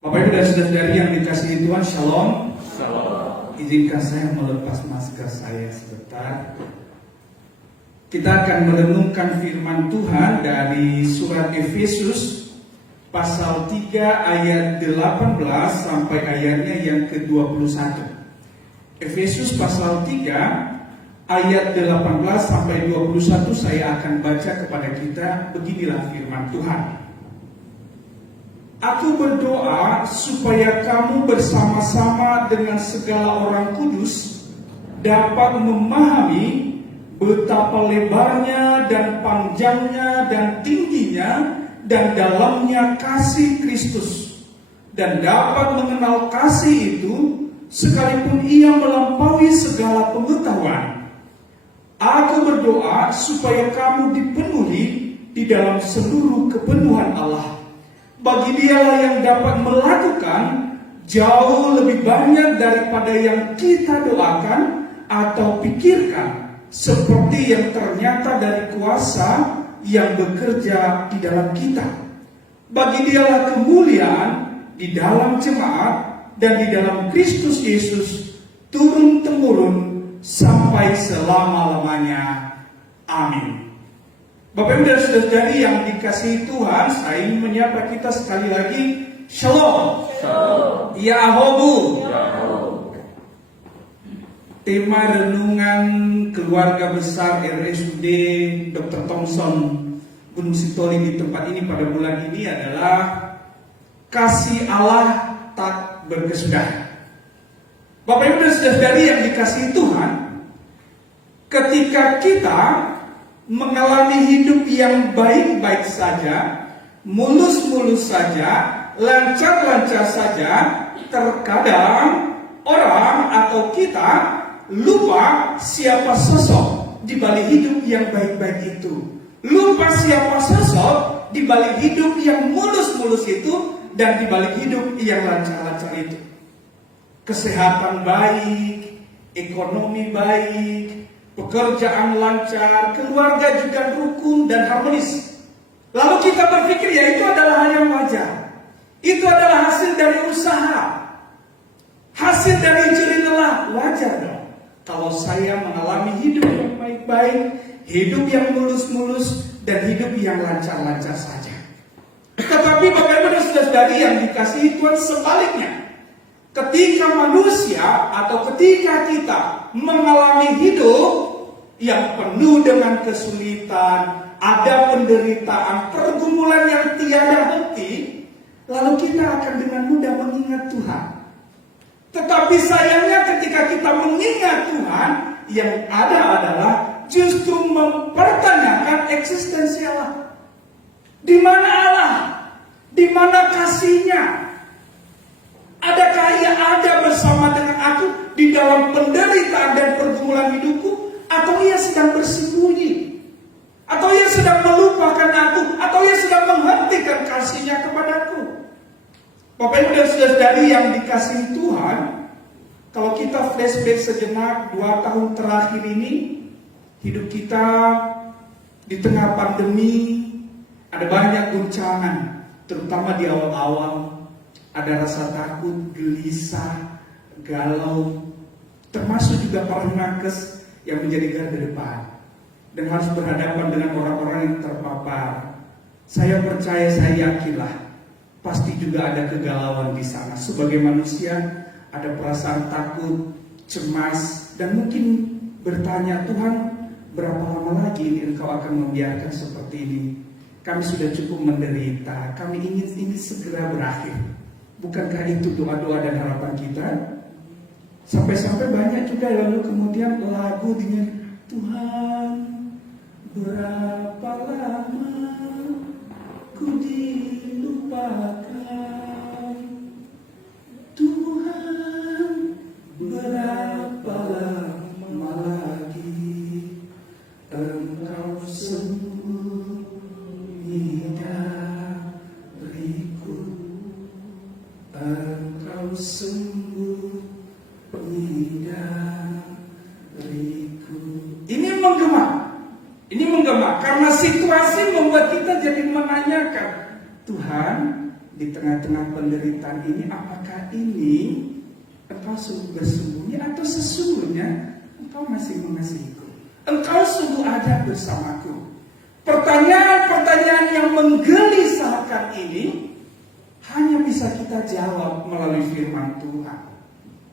Bapak Ibu dan saudara-saudari yang dikasihi Tuhan, Shalom. Shalom. Izinkan saya melepas masker saya sebentar. Kita akan merenungkan firman Tuhan dari surat Efesus pasal 3 ayat 18 sampai ayatnya yang ke-21. Efesus pasal 3 ayat 18 sampai 21 saya akan baca kepada kita. Beginilah firman Tuhan. Aku berdoa supaya kamu bersama-sama dengan segala orang kudus dapat memahami betapa lebarnya dan panjangnya dan tingginya dan dalamnya kasih Kristus, dan dapat mengenal kasih itu sekalipun ia melampaui segala pengetahuan. Aku berdoa supaya kamu dipenuhi di dalam seluruh kepenuhan Allah. Bagi Dialah yang dapat melakukan jauh lebih banyak daripada yang kita doakan atau pikirkan, seperti yang ternyata dari kuasa yang bekerja di dalam kita. Bagi Dialah kemuliaan di dalam jemaat dan di dalam Kristus Yesus turun-temurun sampai selama-lamanya. Amin. Bapak Ibu dan saudara-saudari yang dikasihi Tuhan, saya ingin menyapa kita sekali lagi. Shalom. Shalom. Yahobu. Shalom. Tema renungan keluarga besar RSUD Dr. Thompson Gunung Sitoli di tempat ini pada bulan ini adalah kasih Allah tak berkesudahan. Bapak Ibu dan saudara-saudari yang dikasihi Tuhan, ketika kita mengalami hidup yang baik-baik saja, mulus-mulus saja, lancar-lancar saja, terkadang orang atau kita lupa siapa sosok di balik hidup yang baik-baik itu. Lupa siapa sosok di balik hidup yang mulus-mulus itu dan di balik hidup yang lancar-lancar itu. Kesehatan baik, ekonomi baik, pekerjaan lancar, keluarga juga rukun dan harmonis. Lalu kita berpikir ya itu adalah hal yang wajar. Itu adalah hasil dari usaha, hasil dari jerih lelah. Wajar dong kalau saya mengalami hidup yang baik-baik, hidup yang mulus-mulus, dan hidup yang lancar-lancar saja. Tetapi Bapak Ibu dan saudara-saudari yang dikasihi Tuhan, sebaliknya, ketika manusia atau ketika kita mengalami hidup yang penuh dengan kesulitan, ada penderitaan, pergumulan yang tiada henti, lalu kita akan dengan mudah mengingat Tuhan. Tetapi sayangnya ketika kita mengingat Tuhan, yang ada adalah justru mempertanyakan eksistensi Allah. Di mana Allah? Di mana kasih-Nya? Adakah ia ada bersama dengan aku di dalam penderitaan dan pergumulan hidupku? Atau ia sedang bersembunyi? Atau ia sedang melupakan aku? Atau ia sedang menghentikan kasih-Nya kepadaku? Bapak Ibu dan saudara-saudari yang dikasihi Tuhan, kalau kita flashback sejenak 2 tahun terakhir ini, hidup kita di tengah pandemi ada banyak guncangan, terutama di awal-awal. Ada rasa takut, gelisah, galau, termasuk juga para nakes yang menjadi garda depan dan harus berhadapan dengan orang-orang yang terpapar. Saya percaya, saya yakinlah, pasti juga ada kegalauan di sana. Sebagai manusia, ada perasaan takut, cemas, dan mungkin bertanya, Tuhan, berapa lama lagi ini Engkau akan membiarkan seperti ini? Kami sudah cukup menderita, kami ingin ini segera berakhir. Bukankah itu doa-doa dan harapan kita? Sampai-sampai banyak juga lalu kemudian lagu dinyanyi, Tuhan, berapa lama ku dilupakan? Tuhan, berapa lama lagi Engkau sembunyi dariku? Engkau sembunyi dariku. Ini menggema karena situasi membuat kita jadi menanyakan, Tuhan, di tengah-tengah penderitaan ini, apakah ini engkau sungguh bersembunyi atau sesungguhnya engkau masih mengasihiku? Engkau sungguh ada bersamaku? Pertanyaan-pertanyaan yang menggelisahkan ini hanya bisa kita jawab melalui firman Tuhan.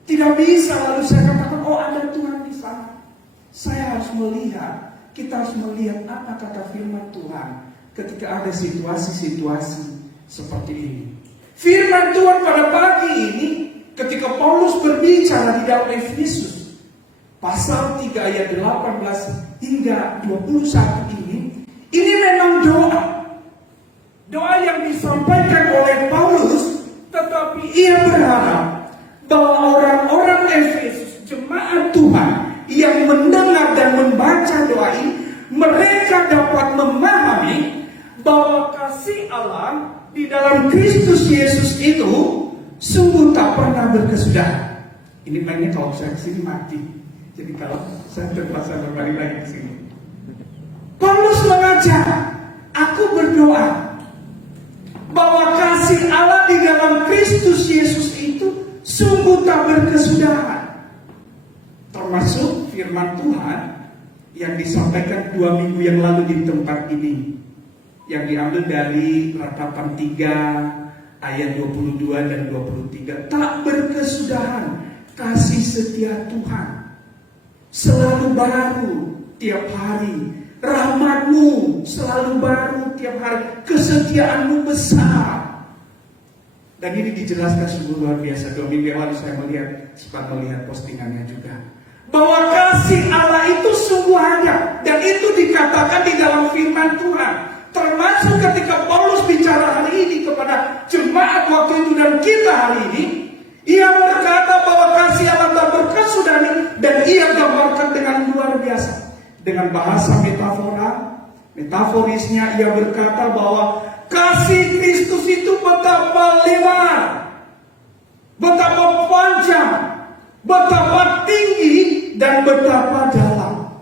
Tidak bisa lalu saya katakan, oh ada Tuhan di sana. Saya harus melihat, kita harus melihat apa kata firman Tuhan ketika ada situasi-situasi seperti ini. Firman Tuhan pada pagi ini ketika Paulus berbicara di dalam Efesus pasal 3 ayat 18 hingga 21 ini memang doa. Doa yang disampaikan oleh Paulus, tetapi ia berharap bahwa orang-orang Efesus, jemaat Tuhan yang mendengar dan membaca doa ini, mereka dapat memahami bahwa kasih Allah di dalam Kristus Yesus itu sungguh tak pernah berkesudahan. Ini mainnya kalau saya kesini mati. Jadi kalau saya terpaksa kembali lagi ke sini. Paulus mengajar, aku berdoa bahwa kasih Allah di dalam Kristus Yesus itu sungguh tak berkesudahan. Termasuk firman Tuhan yang disampaikan 2 minggu yang lalu di tempat ini, yang diambil dari Ratapan 3 ayat 22 dan 23. Tak berkesudahan kasih setia Tuhan, selalu baru tiap hari. Rahmat-Mu selalu baru tiap hari, kesetiaan-Mu besar. Dan ini dijelaskan sungguh luar biasa. 2 minggu lalu saya sempat melihat postingannya juga, bahwa kasih Allah itu sungguh ada, dan itu dikatakan di dalam firman Tuhan. Termasuk ketika Paulus bicara hari ini kepada jemaat waktu itu dan kita hari ini, ia berkata bahwa kasih Allah tak berkesudahan, dan ia gambarkan dengan luar biasa. Dengan bahasa metaforisnya ia berkata bahwa kasih Kristus itu betapa lebar, betapa panjang, betapa tinggi, dan betapa dalam.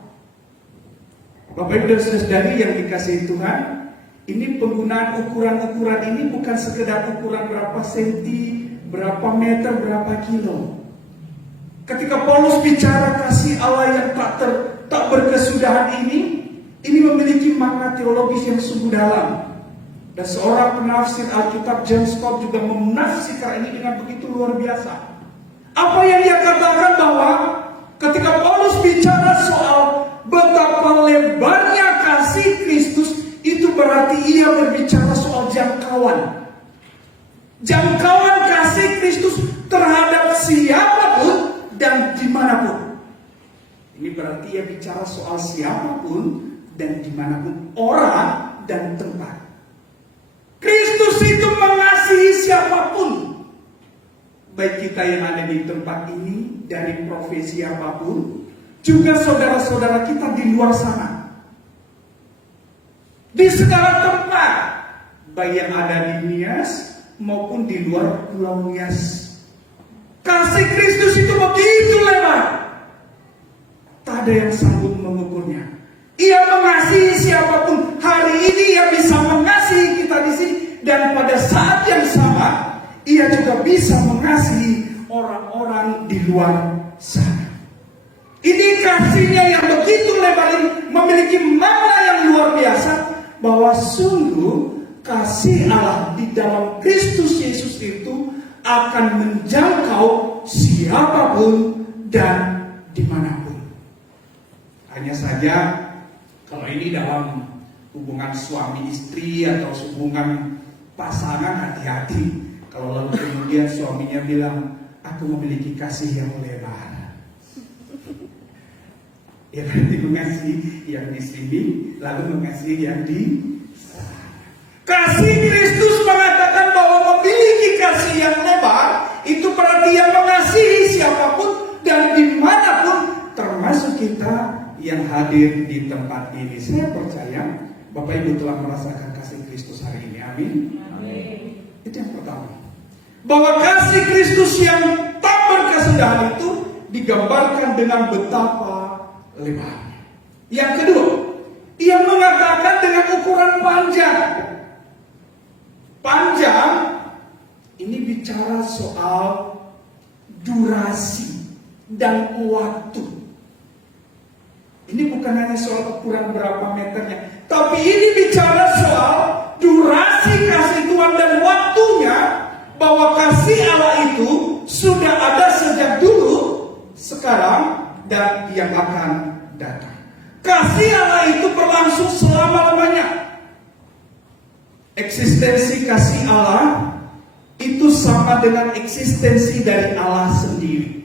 Bapak Ibu dan Saudari yang dikasihi Tuhan, ini penggunaan ukuran-ukuran ini bukan sekedar ukuran berapa senti, berapa meter, berapa kilo. Ketika Paulus bicara kasih Allah yang tak berkesudahan ini memiliki makna teologis yang sungguh dalam. Dan seorang penafsir Alkitab, John Stott, juga menafsirkan ini dengan begitu luar biasa. Apa yang dia katakan bahwa ketika Paulus bicara soal betapa lebarnya kasih Kristus, itu berarti ia berbicara soal jangkauan. Jangkauan kasih Kristus terhadap siapapun dan dimanapun. Ini berarti ia bicara soal siapapun dan dimanapun, orang dan tempat. Kristus itu mengasihi siapapun, baik kita yang ada di tempat ini, dari profesi apapun, juga saudara-saudara kita di luar sana, di segala tempat, baik yang ada di Nias maupun di luar pulau Nias. Kasih Kristus itu begitu lebar, tak ada yang sanggup mengukurnya. Ia mengasihi siapapun. Hari ini ia bisa mengasihi kita di sini, dan pada saat yang sama ia juga bisa mengasihi orang-orang di luar sana. Ini kasihnya yang begitu lebar ini memiliki makna yang luar biasa, bahwa sungguh kasih Allah di dalam Kristus Yesus itu akan menjangkau siapapun dan dimanapun. Hanya saja kalau ini dalam hubungan suami istri atau hubungan pasangan, hati-hati kalau lalu kemudian suaminya bilang, aku memiliki kasih yang lebar. Ya berarti mengasihi yang di sini lalu mengasihi yang di sana. Kasih Kristus mengatakan bahwa memiliki kasih yang lebar itu berarti yang mengasihi siapapun dan dimanapun, termasuk kita yang hadir di tempat ini. Saya percaya Bapak Ibu telah merasakan kasih Kristus hari ini. Amin. Amin. Itu yang pertama, bahwa kasih Kristus yang tak berkesudahan itu digambarkan dengan betapa lebarnya. Yang kedua, ia mengatakan dengan ukuran panjang. Panjang ini bicara soal durasi dan waktu. Ini bukan hanya soal ukuran berapa meternya, tapi ini bicara soal durasi kasih Tuhan dan waktunya, bahwa kasih Allah itu sudah ada sejak dulu, sekarang, dan yang akan datang. Kasih Allah itu berlangsung selama-lamanya. Eksistensi kasih Allah itu sama dengan eksistensi dari Allah sendiri.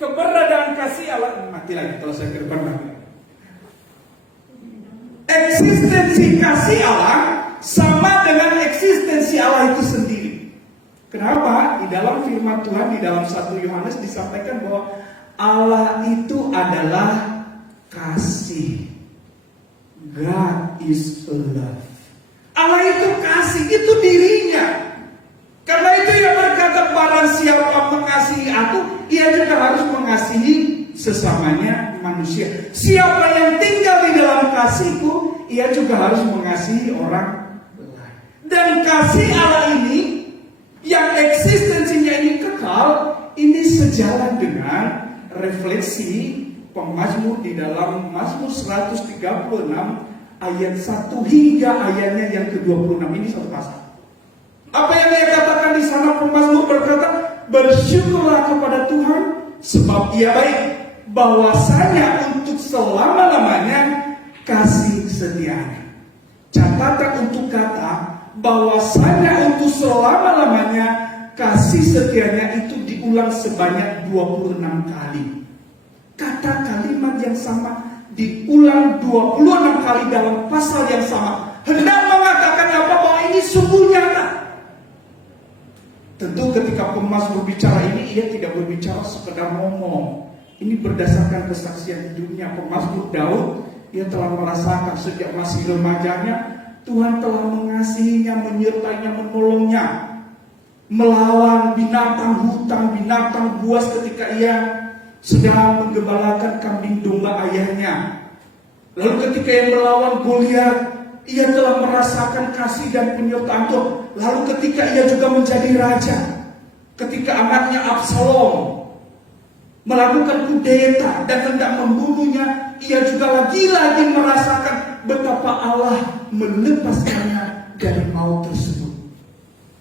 Keberadaan kasih Allah, mati lagi kalau saya ke depan. Eksistensi kasih Allah sama dengan eksistensi Allah itu sendiri. Kenapa? Di dalam firman Tuhan, di dalam 1 Yohanes disampaikan bahwa Allah itu adalah kasih. God is love. Allah itu kasih, itu dirinya. Karena itu ia berkata, barang siapa mengasihi aku, ia juga harus mengasihi sesamanya manusia. Siapa yang tinggal di dalam kasihku, ia juga harus mengasihi orang lain. Dan kasih Allah ini, yang eksistensinya ini kekal, ini sejalan dengan refleksi pemazmur di dalam Mazmur 136 ayat 1 hingga ayatnya yang ke-26. Ini satu pasal. Apa yang dia katakan di sana? Pemazmur berkata, bersyukurlah kepada Tuhan sebab Ia baik, bahwasanya untuk selama-lamanya kasih setianya. Catatan untuk kata bahwasanya untuk selama-lamanya kasih setianya itu diulang sebanyak 26 kali. Kata kalimat yang sama diulang 26 kali dalam pasal yang sama, hendak mengatakan apa? Bahwa ini sungguh nyata. Tentu ketika pemazmur bicara ini, ia tidak berbicara sekedar ngomong. Ini berdasarkan kesaksian dunia. Pemazmur Daud, ia telah merasakan sejak masih remajanya, Tuhan telah mengasihinya, menyertainya, menolongnya, melawan binatang hutan, binatang buas ketika ia sedang menggembalakan kambing domba ayahnya. Lalu ketika ia melawan Goliat, ia telah merasakan kasih dan penyertaan Tuhan. Lalu ketika ia juga menjadi raja, ketika anaknya Absalom melakukan kudeta dan hendak membunuhnya, ia juga lagi-lagi merasakan betapa Allah melepaskannya dari maut tersebut.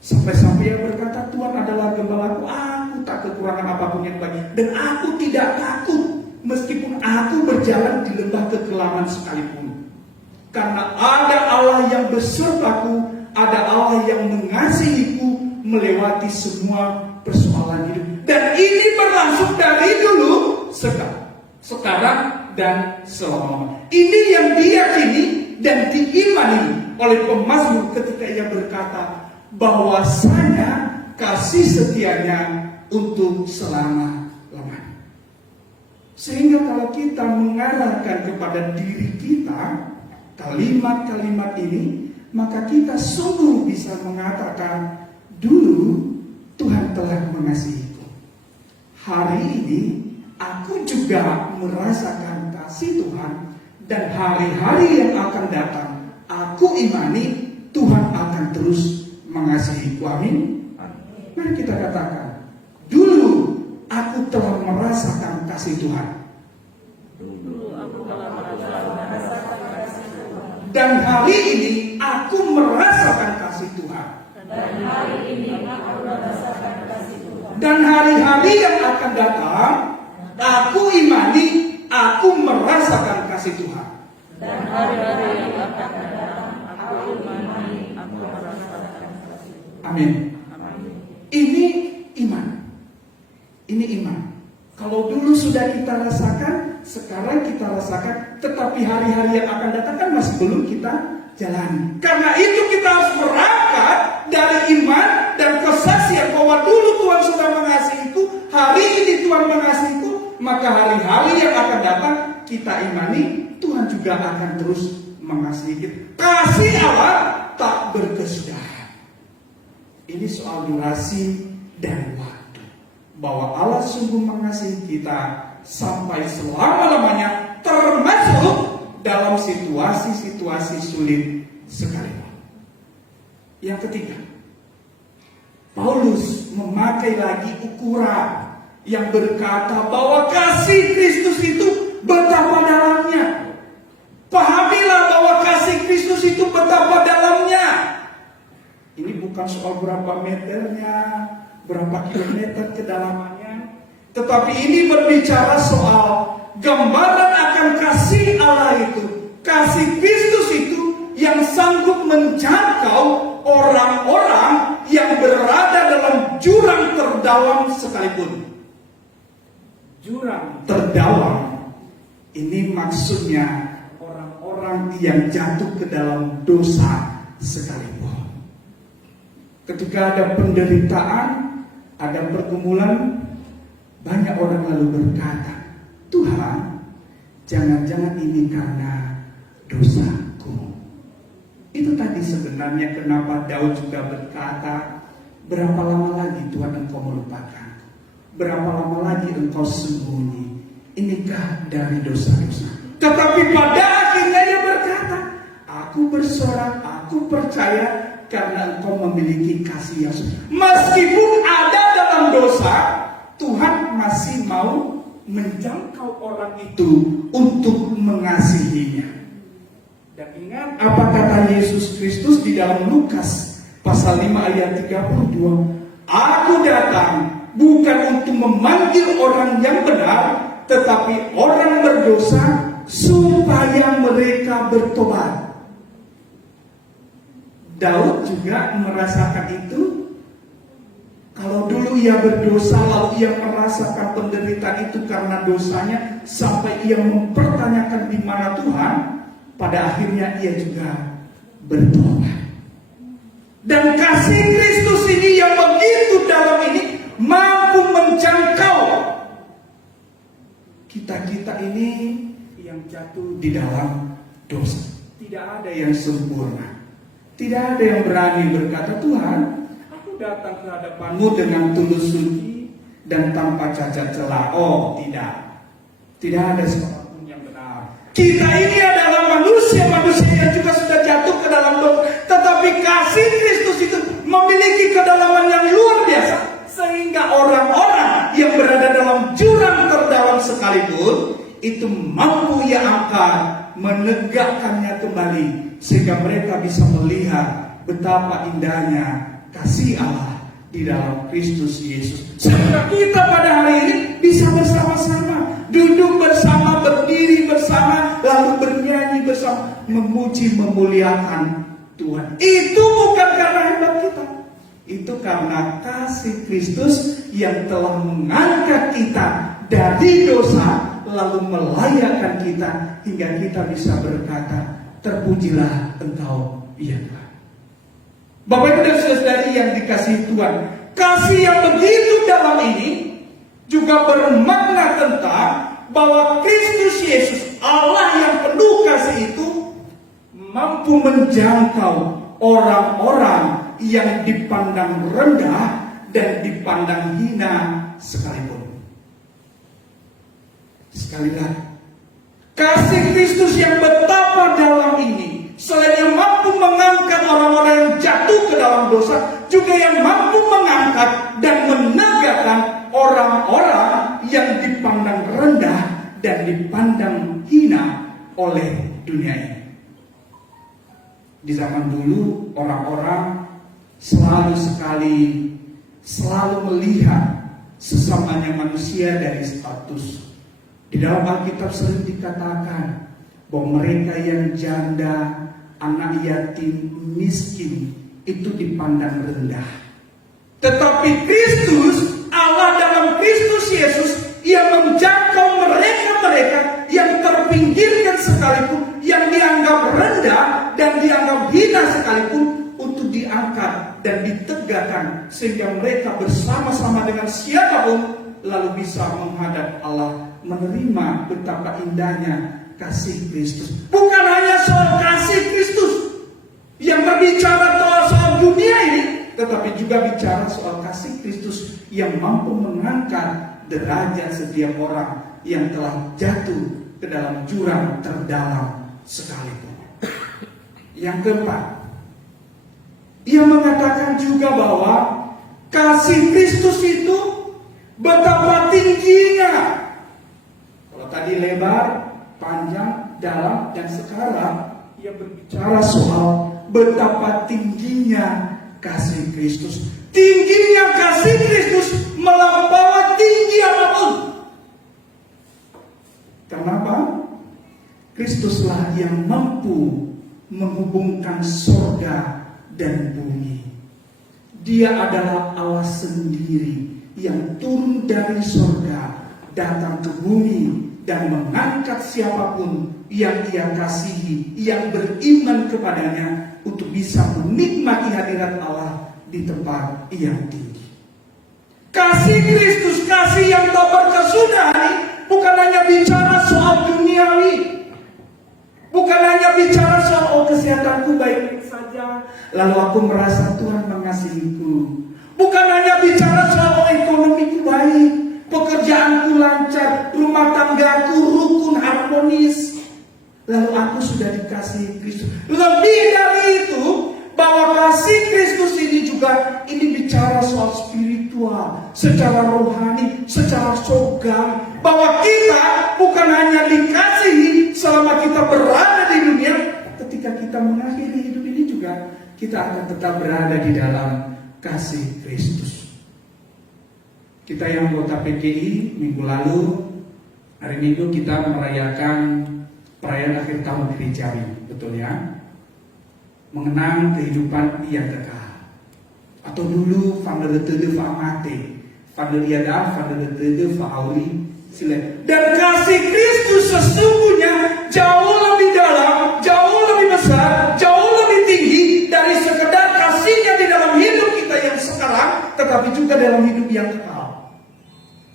Sampai-sampai ia berkata, Tuhan adalah gembalaku, aku tak kekurangan apapun yang baik, dan aku tidak takut meskipun aku berjalan di lembah kekelaman sekalipun. Karena ada Allah yang besertaku, ada Allah yang mengasihiku melewati semua persoalan hidup. Dan ini berlangsung dari dulu, sekarang dan selama-lamanya. Ini yang diyakini dan diimani oleh pemazmur ketika ia berkata bahwasanya kasih setianya untuk selama-lamanya. Sehingga kalau kita mengarahkan kepada diri kita kalimat-kalimat ini, maka kita sungguh bisa mengatakan, dulu Tuhan telah mengasihiku. Hari ini aku juga merasakan kasih Tuhan, dan hari-hari yang akan datang aku imani Tuhan akan terus mengasihiku. Amin. Mari kita katakan, dulu aku telah merasakan kasih Tuhan. Dan hari ini aku merasakan kasih Tuhan. Dan hari-hari yang akan datang aku imani aku merasakan kasih Tuhan. Dan hari-hari yang akan datang aku imani aku merasakan kasih Tuhan. Amin. Ini iman. Ini iman. Kalau dulu sudah kita rasakan, sekarang kita rasakan, tetapi hari-hari yang akan datang kan masih belum kita jalani. Karena itu kita harus berangkat dari iman dan kesaksian bahwa dulu Tuhan sudah mengasihiku, hari ini Tuhan mengasihiku, maka hari-hari yang akan datang kita imani Tuhan juga akan terus mengasihi kita. Kasih Allah tak berkesudahan. Ini soal durasi dan waktu. Bahwa Allah sungguh mengasihi kita sampai selama-lamanya, termasuk dalam situasi-situasi sulit sekalipun. Yang ketiga, Paulus memakai lagi ukuran yang berkata bahwa kasih Kristus itu betapa dalamnya. Pahamilah bahwa kasih Kristus itu betapa dalamnya. Ini bukan soal berapa meternya, berapa kilometer kedalamannya, tetapi ini berbicara soal gambaran akan kasih Allah itu, kasih Kristus itu yang sanggup menjangkau orang-orang yang berada dalam jurang terdalam sekalipun. Jurang terdalam ini maksudnya orang-orang yang jatuh ke dalam dosa sekalipun. Ketika ada penderitaan, ada pergumulan, banyak orang lalu berkata, Tuhan, jangan-jangan ini karena dosaku. Itu tadi sebenarnya kenapa Daud juga berkata, berapa lama lagi Tuhan engkau melupakan? Berapa lama lagi engkau sembunyi? Inikah dari dosa-dosa? Tetapi pada akhirnya dia berkata, aku bersorak, aku percaya karena engkau memiliki kasih yang sempurna. Meskipun ada dalam dosa, Tuhan masih mau menjangkau orang itu untuk mengasihinya. Dan ingat apa kata Yesus Kristus di dalam Lukas pasal 5 ayat 32. Aku datang bukan untuk memanggil orang yang benar, tetapi orang berdosa supaya mereka bertobat. Daud juga merasakan itu. Kalau dulu ia berdosa, lalu ia merasakan penderitaan itu karena dosanya, sampai ia mempertanyakan di mana Tuhan. Pada akhirnya ia juga bertobat. Dan kasih Kristus ini yang begitu dalam ini mampu menjangkau kita-kita ini yang jatuh di dalam dosa. Tidak ada yang sempurna. Tidak ada yang berani berkata, Tuhan, aku datang ke hadapanmu dengan tulus suci dan tanpa cacat celah. Oh, tidak. Tidak ada seorang pun yang benar. Kita ini adalah manusia-manusia yang juga sudah jatuh ke dalam dosa. Tetapi kasih Kristus itu memiliki kedalaman yang luar biasa. Sehingga orang-orang yang berada dalam jurang terdalam sekalipun, itu mampu ia angkat, menegakkannya kembali, sehingga mereka bisa melihat betapa indahnya kasih Allah di dalam Kristus Yesus. Sehingga kita pada hari ini bisa bersama-sama, duduk bersama, berdiri bersama, lalu bernyanyi bersama, memuji, memuliakan Tuhan. Itu bukan karena hebat kita, itu karena kasih Kristus yang telah mengangkat kita dari dosa, lalu melayakkan kita hingga kita bisa berkata, terpujilah Engkau ya Tuhan. Bapak Ibu dan Saudari yang dikasihi Tuhan, kasih yang begitu dalam ini juga bermakna tentang bahwa Kristus Yesus, Allah yang penuh kasih itu, mampu menjangkau orang-orang yang dipandang rendah dan dipandang hina sekalipun. Sekali lagi, kasih Kristus yang betapa dalam ini, selain yang mampu mengangkat orang-orang yang jatuh ke dalam dosa, juga yang mampu mengangkat dan menegakkan orang-orang yang dipandang rendah dan dipandang hina oleh dunia ini. Di zaman dulu, orang-orang selalu melihat sesamanya manusia dari status. Di dalam Alkitab sering dikatakan bahwa mereka yang janda, anak yatim, miskin itu dipandang rendah. Tetapi Kristus, Allah dalam Kristus Yesus, ia menjangkau mereka-mereka yang terpinggirkan sekalipun, yang dianggap rendah dan dianggap hina sekalipun, untuk diangkat dan ditegakkan sehingga mereka bersama-sama dengan siapapun lalu bisa menghadap Allah, menerima betapa indahnya kasih Kristus. Bukan hanya soal kasih Kristus yang berbicara soal dunia ini, tetapi juga bicara soal kasih Kristus yang mampu mengangkat derajat setiap orang yang telah jatuh ke dalam jurang terdalam sekalipun. Yang keempat, ia mengatakan juga bahwa Kasih Kristus itu betapa tingginya. Kalau tadi lebar, panjang, dalam, dan sekarang ia berbicara soal betapa tingginya kasih Kristus. Tingginya kasih Kristus melampaui tinggi apapun. Kenapa? Kristuslah yang mampu menghubungkan surga dan bumi. Dia adalah Allah sendiri yang turun dari surga, datang ke bumi dan mengangkat siapapun yang ia kasihi, yang beriman kepadanya untuk bisa menikmati hadirat Allah di tempat yang tinggi. Kasih Kristus, kasih yang tak berkesudahan, bukan hanya bicara soal duniawi, bukan hanya bicara soal kesehatanku baik-baik saja, lalu aku merasa Tuhan mengasihiku. Bukan hanya bicara soal ekonomiku baik, pekerjaanku lancar, rumah tanggaku rukun harmonis, lalu aku sudah dikasihi Kristus. Lebih dari itu, bahwa kasih Kristus ini juga bicara soal spiritual, secara rohani, secara surgawi. Bahwa kita bukan hanya dikasihi selama kita berada di dunia, ketika kita mengakhiri hidup ini juga kita akan tetap berada di dalam kasih Kristus. Kita yang anggota PGI minggu lalu, hari Minggu kita merayakan perayaan akhir tahun gerejawi, betul ya? Mengenang kehidupan yang kekal. Atau dulu van der Tede van Mate, van der Yada, van der Tede van Auri, silakan. Dan kasih Kristus sesungguhnya jauh lebih dalam, jauh lebih besar, jauh lebih tinggi dari sekedar kasihnya di dalam hidup kita yang sekarang, tetapi juga dalam hidup yang kekal.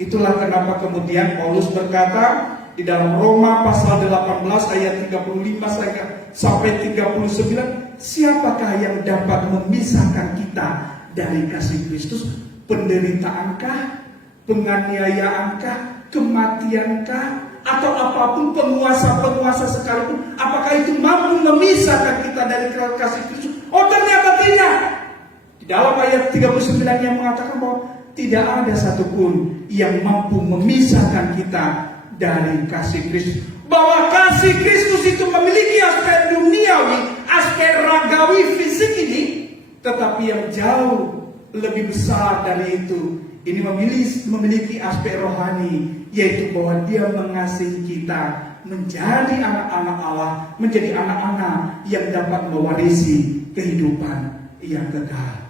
Itulah kenapa kemudian Paulus berkata di dalam Roma pasal 18 ayat 35 sampai 39, siapakah yang dapat memisahkan kita dari kasih Kristus? Penderitaankah, penganiayaankah, kematiankah, atau apapun penguasa-penguasa sekalipun, apakah itu mampu memisahkan kita dari kasih Kristus? Oh, ternyata tidak. Di dalam ayat 39 yang mengatakan bahwa tidak ada satupun yang mampu memisahkan kita dari kasih Kristus. Bahwa kasih Kristus itu memiliki aspek duniawi, aspek ragawi fisik ini, tetapi yang jauh lebih besar dari itu, ini memiliki aspek rohani, yaitu bahwa Dia mengasihi kita menjadi anak-anak Allah, menjadi anak-anak yang dapat mewarisi kehidupan yang kekal.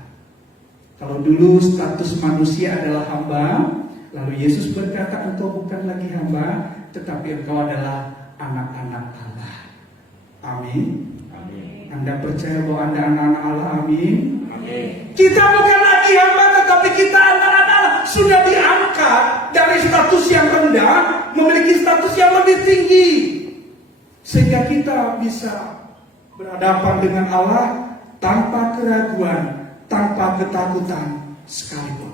Kalau dulu status manusia adalah hamba, lalu Yesus berkata, engkau bukan lagi hamba, tetapi engkau adalah anak-anak Allah. Amin. Amin. Anda percaya bahwa Anda anak-anak Allah? Amin. Amin. Kita bukan lagi hamba, tetapi kita anak-anak Allah. Sudah diangkat dari status yang rendah, memiliki status yang lebih tinggi, sehingga kita bisa berhadapan dengan Allah tanpa keraguan, tanpa ketakutan sekalipun.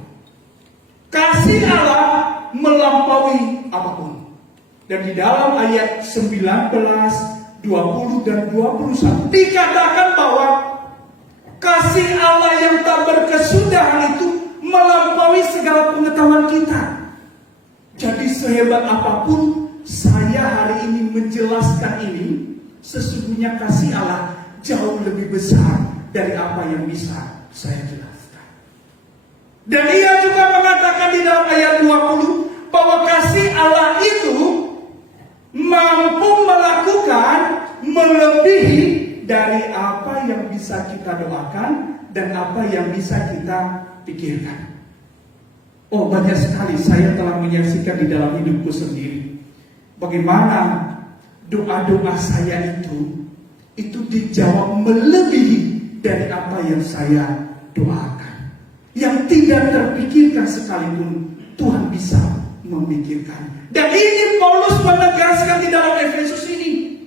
Kasih Allah melampaui apapun. Dan di dalam ayat 19, 20 dan 21 dikatakan bahwa kasih Allah yang tak berkesudahan itu melampaui segala pengetahuan kita. Jadi sehebat apapun saya hari ini menjelaskan ini, sesungguhnya kasih Allah jauh lebih besar dari apa yang bisa saya jelaskan. Dan ia juga mengatakan di dalam ayat 20 bahwa kasih Allah itu mampu melakukan melebihi dari apa yang bisa kita doakan dan apa yang bisa kita pikirkan. Oh, banyak sekali saya telah menyaksikan di dalam hidupku sendiri bagaimana doa-doa saya itu dijawab melebihi dari apa yang saya doakan. Yang tidak terpikirkan sekalipun Tuhan bisa memikirkan. Dan ini Paulus menegaskan di dalam Efesus ini,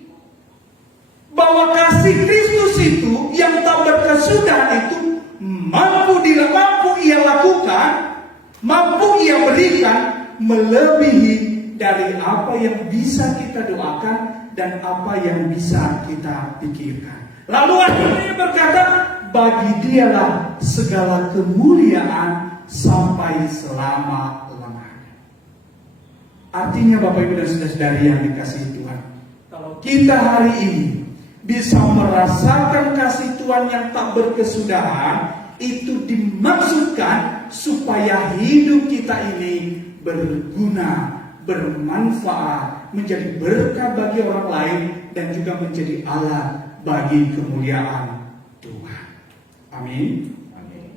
bahwa kasih Kristus itu yang tak berkesudahan itu mampu ia lakukan, mampu ia berikan melebihi dari apa yang bisa kita doakan dan apa yang bisa kita pikirkan. Lalu akhirnya berkata, bagi Dialah segala kemuliaan sampai selama-lamanya. Artinya Bapak Ibu dan Saudara-saudari yang dikasihi Tuhan, kalau kita hari ini bisa merasakan kasih Tuhan yang tak berkesudahan, itu dimaksudkan supaya hidup kita ini berguna, bermanfaat, menjadi berkat bagi orang lain, dan juga menjadi alat bagi kemuliaan Tuhan. Amin.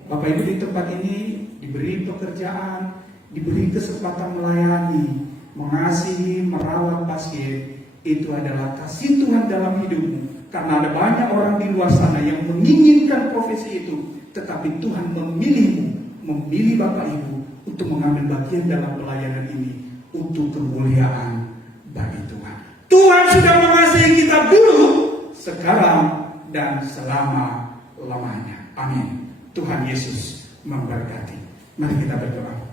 Bapak Ibu di tempat ini diberi pekerjaan, diberi kesempatan melayani, mengasihi, merawat pasien. Itu adalah kasih Tuhan dalam hidupmu. Karena ada banyak orang di luar sana yang menginginkan profesi itu, tetapi Tuhan memilihmu, memilih Bapak Ibu untuk mengambil bagian dalam pelayanan ini untuk kemuliaan bagi Tuhan. Tuhan sudah mengasihi kita dulu, sekarang, dan selama-lamanya. Amin. Tuhan Yesus memberkati. Mari kita berdoa.